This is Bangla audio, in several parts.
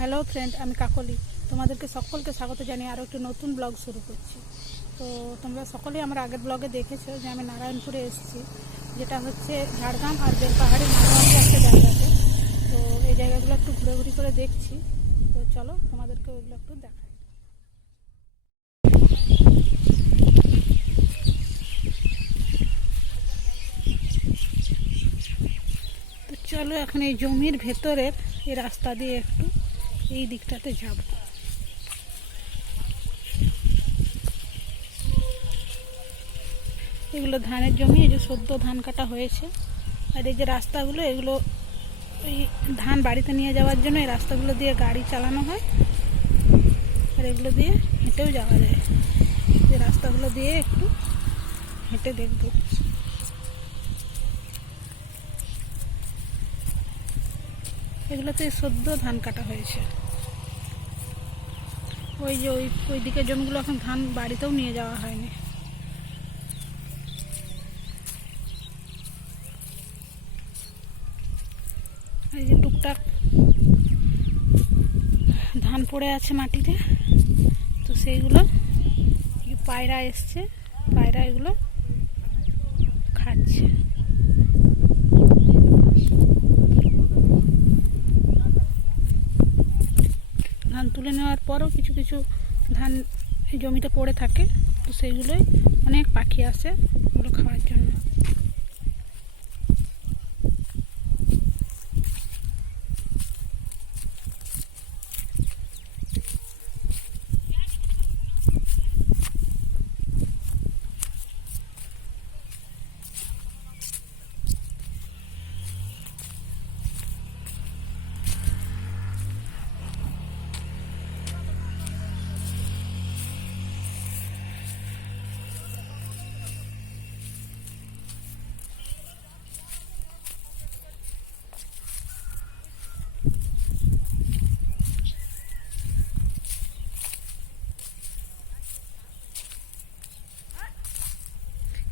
হ্যালো ফ্রেন্ড আমি কাকলি। তোমাদেরকে সকলকে স্বাগত জানিয়ে আরও একটি নতুন ব্লগ শুরু করছি। তো তোমরা সকলেই আমার আগের ব্লগে দেখেছ যে আমি নারায়ণপুরে এসেছি, যেটা হচ্ছে ঝাড়গ্রাম আর বেলপাহাড়ির মাঝামাঝি একটা জায়গাতে। তো এই জায়গাগুলো একটু ঘুরে করে দেখছি। তো চলো তোমাদেরকে ওইগুলো একটু দেখাই। চলো এখন এই জমির ভেতরের এই রাস্তা দিয়ে একটু এই দিকটাতে যাব। এগুলো ধানের জমি, এই যে সদ্য ধান কাটা হয়েছে। আর এই যে রাস্তাগুলো, এগুলো এই ধান বাড়িতে নিয়ে যাওয়ার জন্য এই রাস্তাগুলো দিয়ে গাড়ি চালানো হয়। আর এগুলো দিয়ে হেঁটেও যাওয়া যায়। এই রাস্তাগুলো দিয়ে একটু হেঁটে দেখব। এগুলোতে সদ্য ধান কাটা হয়েছে। ওই যে ওই ওই দিকের জমিগুলো এখন ধান বাড়িতেও নিয়ে যাওয়া হয়নি। এই যে টুকটাক ধান পড়ে আছে মাটিতে। তো সেইগুলো পায়রা এসছে, পায়রা এগুলো খাচ্ছে। ধান তুলে নেওয়ার পরও কিছু কিছু ধান জমিতে পড়ে থাকে। তো সেইগুলোই অনেক পাখি আসে ওগুলো খাওয়ার জন্য।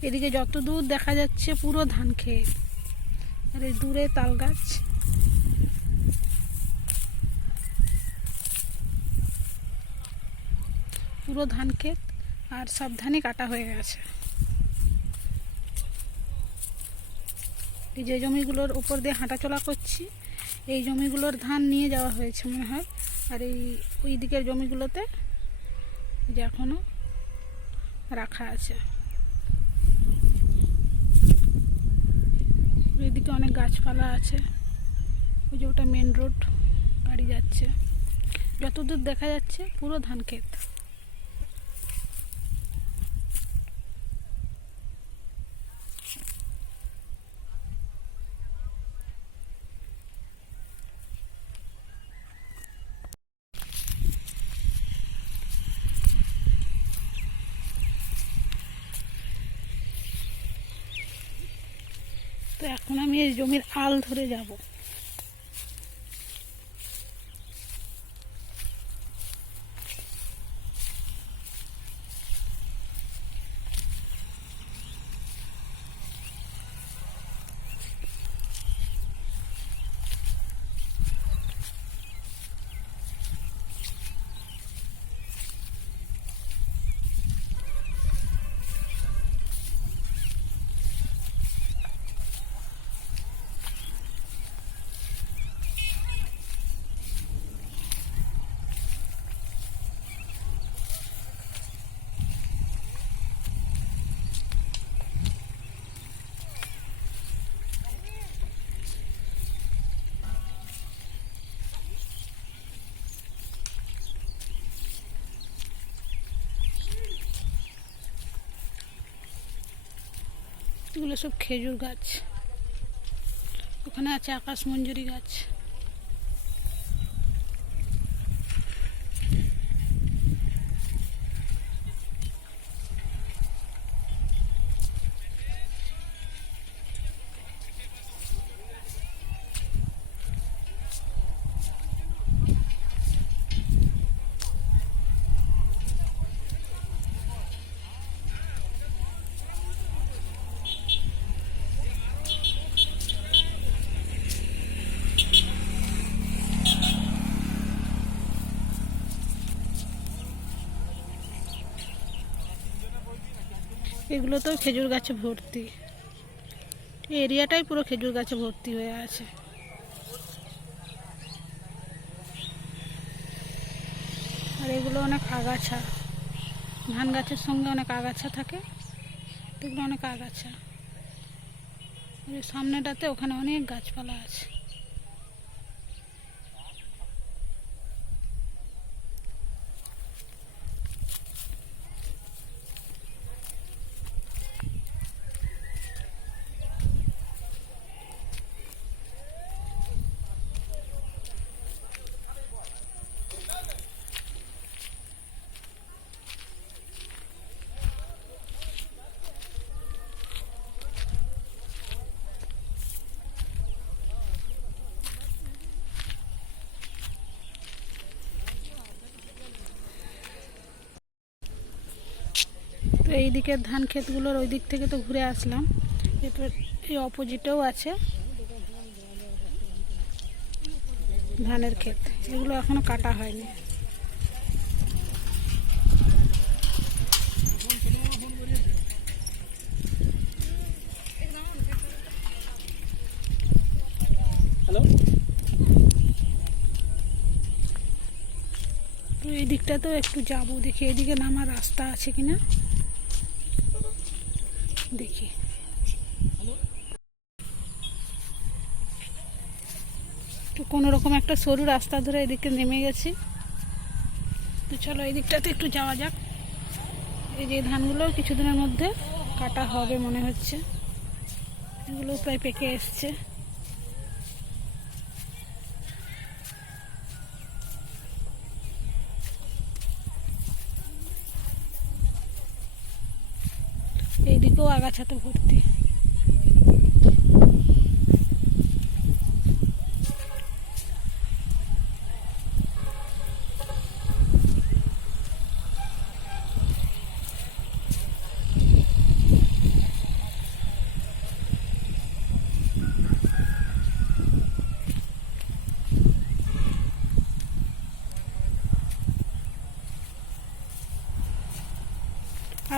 এদিকে যত দূর দেখা যাচ্ছে পুরো ধান ক্ষেত। আর এই দূরে তাল গাছ। পুরো ধান ক্ষেত আর সব ধানই কাটা হয়ে গেছে। এই যে জমিগুলোর উপর দিয়ে হাঁটাচলা করছি, এই জমিগুলোর ধান নিয়ে যাওয়া হয়েছে মনে হয়। আর এই ওই দিকের জমিগুলোতে যে এখনও রাখা আছে। এদিকে অনেক গাছপালা আছে। ওই যে ওটা মেন রোড গাড়ি যাচ্ছে। যতদূর দেখা যাচ্ছে পুরো ধান ক্ষেত তো এখন আমি এই জমির আল ধরে যাব। এগুলো সব খেজুর গাছ। ওখানে আছে আকাশ মঞ্জুরি গাছ। এগুলো তো খেজুর গাছে ভর্তি। এরিয়াটাই পুরো খেজুর গাছে ভর্তি হয়ে আছে। আর এগুলো অনেক আগাছা। ধান গাছের সঙ্গে অনেক আগাছা থাকে। এগুলো অনেক আগাছা। সামনেটাতে ওখানে অনেক গাছপালা আছে। তো এই দিকের ধান ক্ষেতগুলোর ওই দিক থেকে তো ঘুরে আসলাম। এরপর এই অপোজিটেও আছে। ধানের ক্ষেত। এগুলো এখনও কাটা হয়নি। তো এই দিকটাতেও একটু যাব। দেখি এদিকে নামার রাস্তা আছে কিনা। দেখি। তো কোনো রকম একটা সরু রাস্তা ধরে এদিকে নেমে গেছি। তো চলো এই দিকটাতে একটু যাওয়া যাক। এই যে ধানগুলো কিছুদিনের মধ্যে কাটা হবে মনে হচ্ছে। এগুলো প্রায় পেকে এসছে। এইদিকেও আগাছাতে ভর্তি।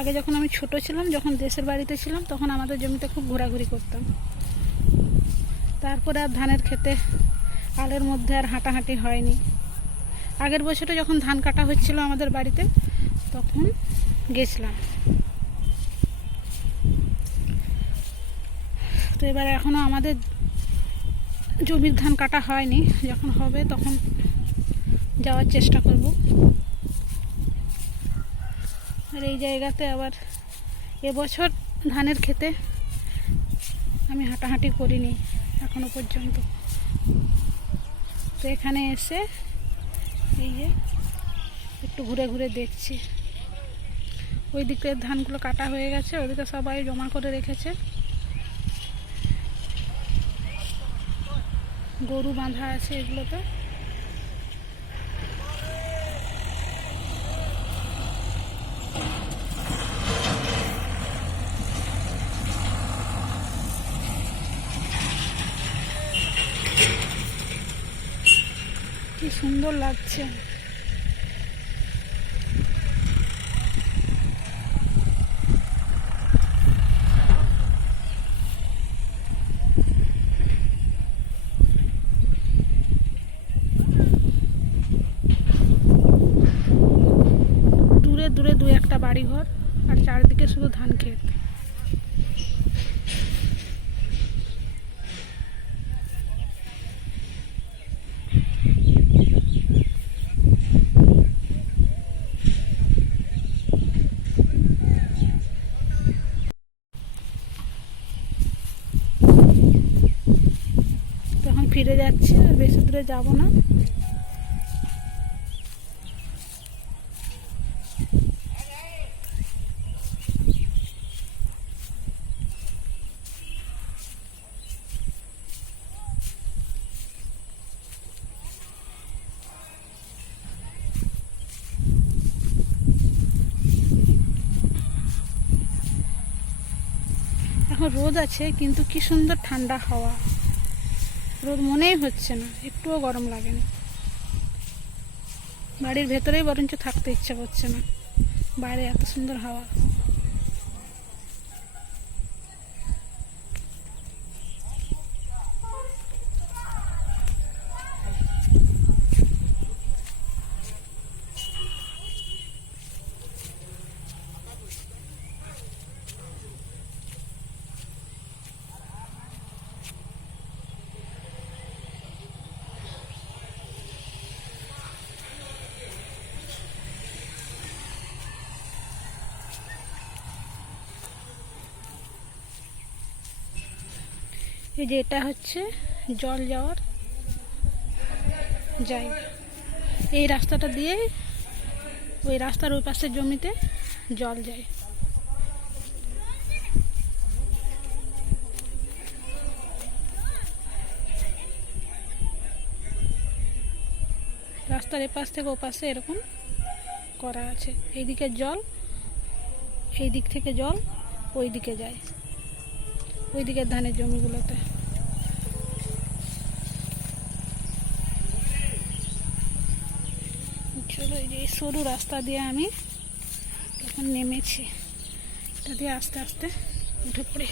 আগে যখন আমি ছোট ছিলাম, যখন দেশের বাড়িতে ছিলাম, তখন আমাদের জমিতে খুব ঘোরাঘুরি করতাম। তারপরে আর ধানের খেতে আলের মধ্যে আর হাঁটাহাঁটি হয়নি। আগের বছরে যখন ধান কাটা হচ্ছিল আমাদের বাড়িতে, তখন গেছিলাম। তো এবার এখনও আমাদের জমির ধান কাটা হয়নি। যখন হবে তখন যাওয়ার চেষ্টা করব। আর এই জায়গাতে আবার এবছর ধানের খেতে আমি হাঁটাহাঁটি করিনি এখনও পর্যন্ত। তো এখানে এসে এই যে একটু ঘুরে ঘুরে দেখছি। ওই দিকের ধানগুলো কাটা হয়ে গেছে, ওদিকে সবাই জমা করে রেখেছে। গরু বাঁধা আছে এগুলোতে। কি সুন্দর লাগছে। দূরে দূরে দু একটা বাড়ি ঘর আর চারিদিকে শুধু ধান ক্ষেত তখন ফিরে যাচ্ছি দূরে যাব না। এখন রোদ আছে কিন্তু কি সুন্দর ঠান্ডা হাওয়া। রোদ মনেই হচ্ছে না, একটুও গরম লাগে না। বাড়ির ভেতরেই বরঞ্চ থাকতে ইচ্ছা করছে না, বাইরে এত সুন্দর হাওয়া। এই যে এটা হচ্ছে জল যাওয়ার জায়গা। এই রাস্তাটা দিয়ে ওই রাস্তার ওই পাশের জমিতে জল যায়। রাস্তার এপাশ থেকে ও পাশে এরকম করা আছে। এইদিকে জল এই দিক থেকে জল ওই দিকে যায়। ওই দিকের ধানের জমিগুলোতে। চলো এই যে সরু রাস্তা দিয়ে আমি তখন নেমেছি। এটা দিয়ে আস্তে আস্তে উঠে পড়ি।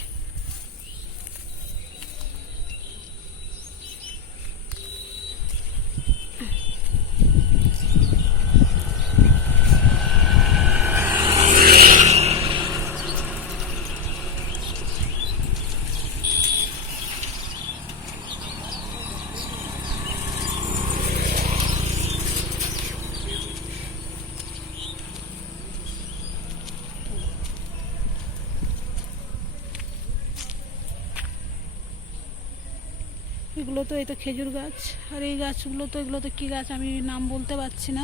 এগুলো তো এই তো খেজুর গাছ। আর এই গাছগুলো তো, এগুলো তো কী গাছ আমি নাম বলতে পারছি না।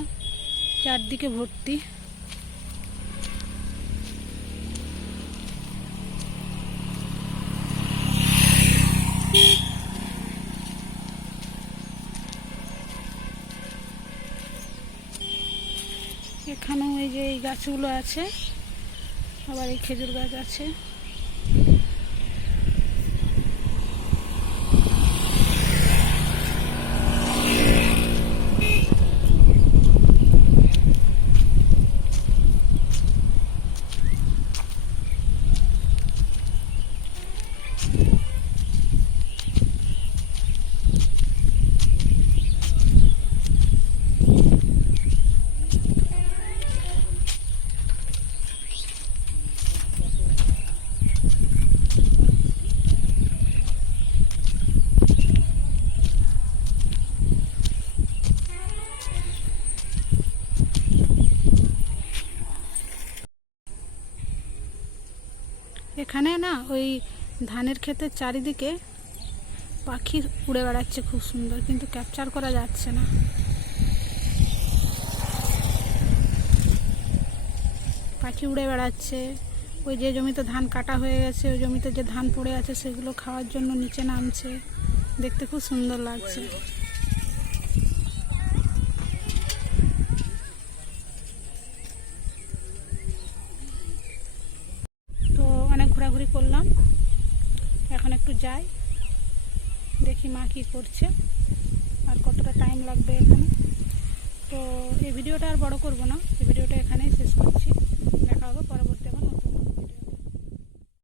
চারদিকে ভর্তি। এখানেও এই যে এই গাছগুলো আছে, আবার এই খেজুর গাছ আছে। এখানে না ওই ধানের ক্ষেতের চারিদিকে পাখি উড়ে বেড়াচ্ছে খুব সুন্দর, কিন্তু ক্যাপচার করা যাচ্ছে না। পাখি উড়ে বেড়াচ্ছে, ওই যে জমিতে ধান কাটা হয়ে গেছে, ওই জমিতে যে ধান পড়ে আছে সেগুলো খাওয়ার জন্য নিচে নামছে, দেখতে খুব সুন্দর লাগছে। যাই দেখি মা কী করছে আর কতটা টাইম লাগবে এখানে। তো এই ভিডিওটা আর বড় করব না, এই ভিডিওটা এখানেই শেষ করছি।